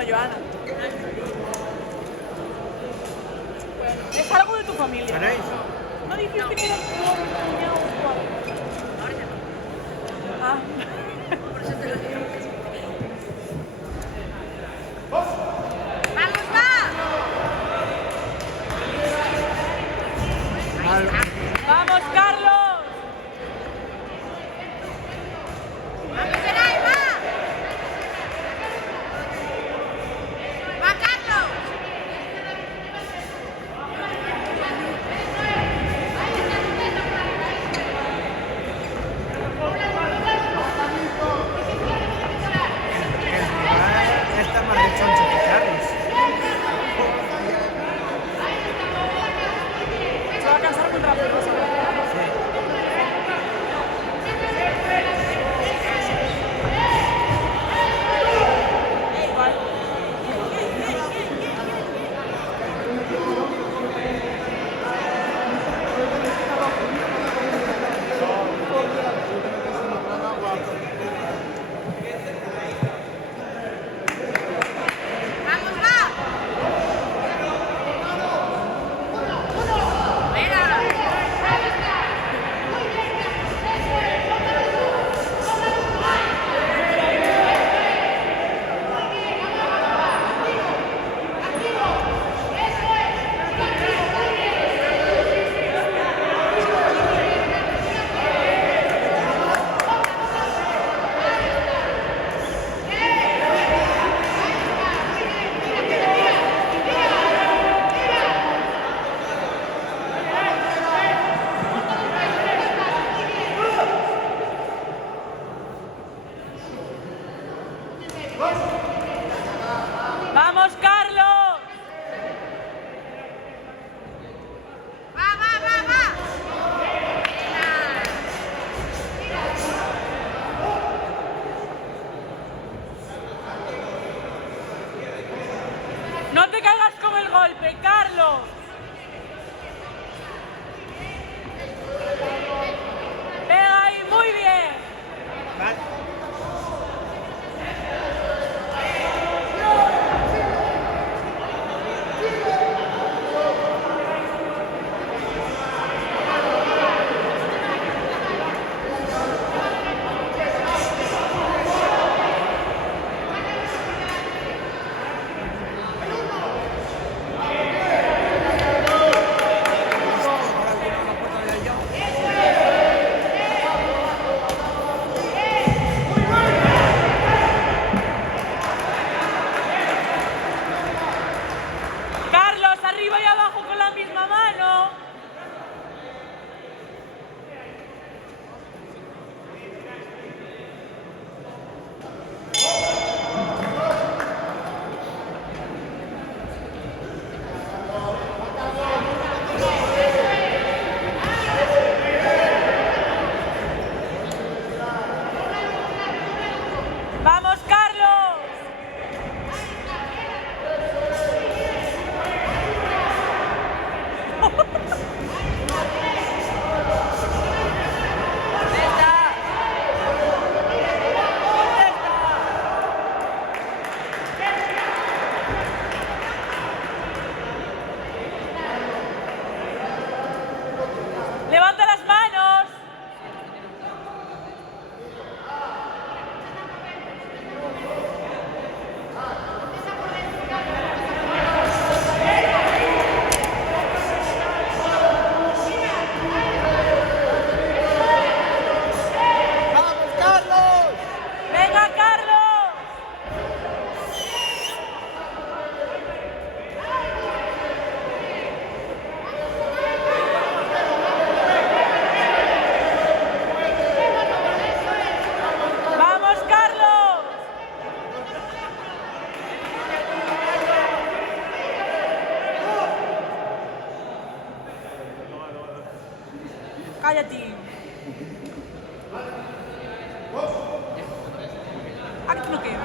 de Joana. Es algo de tu familia. ¿Veréis? No dijiste que era tu cuñado o algo. Ahora ya no. Ah. Por eso te lo digo. ¡Vamos, va! ¡Vamos, Carlos! ¡Vamos, Geray, va! ¡Va, Carlos! Está más rechoncho que Carlos. Se va a cansar muy rápido, ¿no? Igual. ¡Vamos, va! ¡Venga! ¡Vamos, Carlos! ¡Va, va, va, va! ¡No te caigas con el golpe, Carlos! ¡Pega ahí, muy bien! Vale. Carlos, arriba y abajo con la misma mano. ¡Vamos, Carlos! ¡Levanta las manos! ¡Vamos, Carlos! ¡Venga, Carlos! ¡Vamos, Carlos! Cállate. ¿A qué tú no quieres?